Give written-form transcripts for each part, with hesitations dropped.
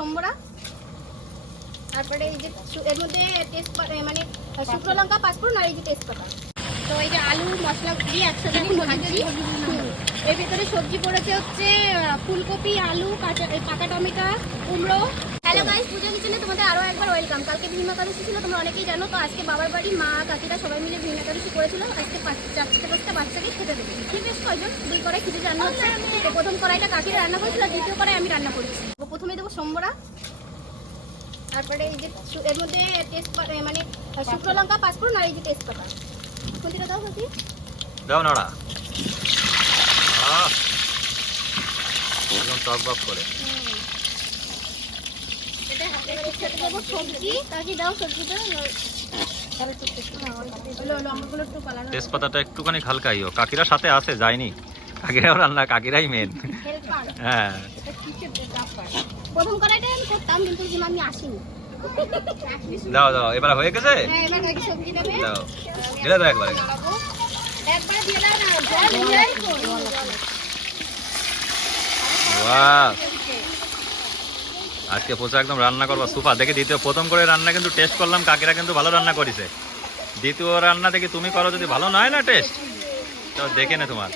সম্বরা, তারপরে এই যে এর মধ্যে তেজপাতা মানে শুকনো লঙ্কা, পাঁচফোড়ন আর এই যে তেজপাতা। তো এই যে আলু মশলা দিয়ে একসাথে এখন ভাজছি। এর ভেতরে সবজি পড়েছে হচ্ছে ফুলকপি, আলু, পাকা টমেটো, কুমড়ো। হ্যালো গাইস, পূজা কিচেনে তোমাদের আরও একবার ওয়েলকাম। কালকে ভীম একাদশী ছিল, তোমরা অনেকেই জানো। তো আজকে বাবার বাড়ি মা কাকিরা সবাই মিলে ভীম একাদশী করেছিল। আজকে 4-5টা বাচ্চাকে খেতে দেবে। ঠিক বেশ কয়জন 2 কড়াই খিচুড়ি রান্না হচ্ছে। তো প্রথম কড়াইটা কাকিরা রান্না করেছিল, দ্বিতীয় কড়াই আমি রান্না করেছি। তো প্রথমে দেবো সম্বরা, তারপরে এই যে এর মধ্যে তেজপাতা মানে শুকনো লঙ্কা, পাঁচফোড়ন আর এই যে তেজপাতা। কোনটা দাও কাকি? দাও নাড়া। একদম টকবক করে। এটা একসাথে দেবো সবজি। কাকি দাও সবজিটা। তেজপাতাটা একটুখানি হালকাই হোক। কাকিরা সাথে আছে, যায়নি। কাকিরাও রান্না, কাকিরাই মেন। হ্যাঁ, প্রথম কড়াইটা আমি করতাম, কিন্তু আমি আসিনি। দাও দাও, এবার হয়ে গেছে। হ্যাঁ, এবার কাকি সবজি দেবে। দাও, ঢেলে দাও একবারে। একবারে দিয়ে দাও না, জল দিয়ে বাহ, আজকে পোচা একদম রান্না করবা সুপার। দেখি দ্বিতীয় প্রথম করে রান্না কিন্তু টেস্ট করলাম, কাকিরা কিন্তু ভালো রান্না করেছে। দ্বিতীয় রান্না দেখি তুমি করো, যদি ভালো নয় না টেস্ট, তো দেখে নে তোমার।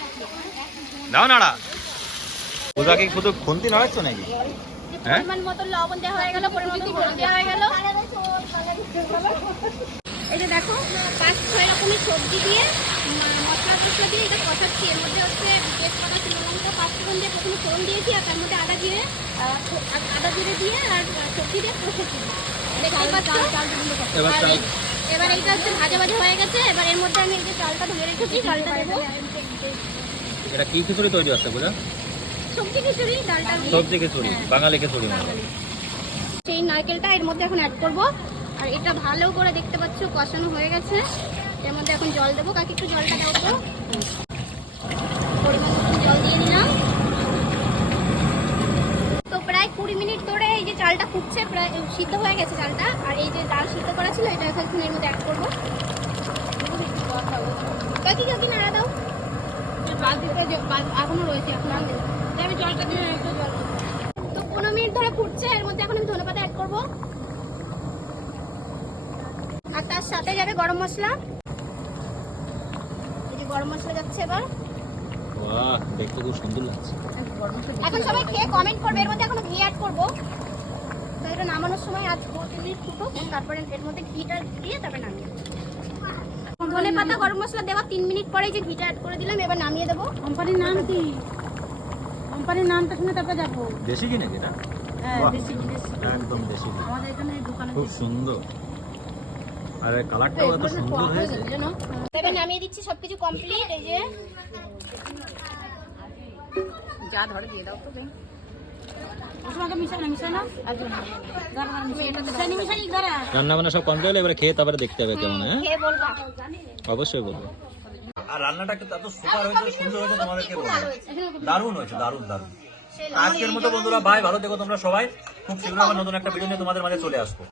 দাও নাড়া। পূজা কি শুধু খুন্তি নাড়াচ্ছ নাকি? হ্যাঁ, পরিমাণ মতো লবণ দেওয়া হয়ে গেল, পরিমাণ মতো হলুদ দেওয়া হয়ে গেল। এই যে দেখো 5-6 রকমের সবজি দিয়ে মশলা দিয়ে এটা কষাচ্ছি। এর মধ্যে হচ্ছে তেজপাতা, শুকনো লঙ্কা, পাঁচফোড়ন দিয়ে প্রথমে ফোড়ন দিয়েছি, আর তার মধ্যে আদা জিরে দিয়ে আর সবজি দিয়ে কষেছি। দেখতেই পাচ্ছ। এবার এইটা হচ্ছে ভাজা ভাজা হয়ে গেছে। এবার এর মধ্যে আমি এই যে চালটা ধুয়ে রেখেছি, চালটা দেবো। এটা কি খিচুড়ি তৈরি হচ্ছে পূজা? সবজি খিচুড়ি, ডালটা সবজি খিচুড়ি, বাঙালি খিচুড়ি। সেই নারকেলটা এর মধ্যে এখন অ্যাড করব। আর এটা ভালো করে দেখতে পাচ্ছ কষানো হয়ে গেছে। এর মধ্যে এখন জল দেবো। কাকি একটু জলটা দাও তো। পরিমাণ মতো জল দিয়ে দিলাম। তো প্রায় 20 মিনিট ধরে এই যে চালটা ফুটছে, প্রায় সিদ্ধ হয়ে গেছে চালটা। আর এই যে ডাল সিদ্ধ করা ছিল, এটা এখন এর মধ্যে অ্যাড করবো। কাকি নাড়া দাও। এখনো রয়েছে, এখন আমি জলটা দিয়ে একটু জল। তো 15 মিনিট ধরে ফুটছে। এর মধ্যে এখন আমি ধনেপাতা অ্যাড করবো। আর তার সাথে যাবে গরম মশলা। এই যে গরম মশলা যাচ্ছে এবার। বাহ, দেখতে খুব সুন্দর লাগছে। এখন সবাই খেয়ে কমেন্ট করবে। এর মধ্যে এখন ঘি অ্যাড করবো। তো এটা নামানোর সময় আজ 2-3 মিনিট ফুটুক, তারপরে এর মধ্যে ঘিটা দিয়ে তারপরে নামিয়ে দেবো। ধনেপাতা গরম মশলা দেওয়া 3 মিনিট পরে যে ঘিটা অ্যাড করে দিলাম, এবার নামিয়ে দেবো। কোম্পানির নাম কি? কোম্পানির নামটা শুনে তারপরে যাবো। দেশি কি নাকি এটা? হ্যাঁ, বাহ, দেশি। একদম দেশি। আমাদের এখানে দোকানে খুব সুন্দর। আরে কালারটাও এত সুন্দর হয়েছে। এবার নামিয়ে দিচ্ছি, সবকিছু কমপ্লিট। এই যে যা ধরে দিয়ে দাও তো দেন। ওর সঙ্গে মিশাই না আচ্ছা মিশাই ধরা। রান্না বান্না সব কমপ্লিট হলে এবারে খেয়ে তারপরে দেখতে হবে কেমন। হ্যাঁ, খেয়ে বলবা। অবশ্যই বলবো। আর রান্নাটা কিন্তু এত সুপার হয়েছে, সুন্দর হয়েছে, তোমাদেরকে বলবো। দারুণ হয়েছে, দারুণ দারুণ। আজকের মতো বন্ধুরা, ভাই ভালো থেকো তোমরা সবাই। খুব শীঘ্রই আবার নতুন একটা ভিডিও নিয়ে তোমাদের মাঝে চলে আসবো।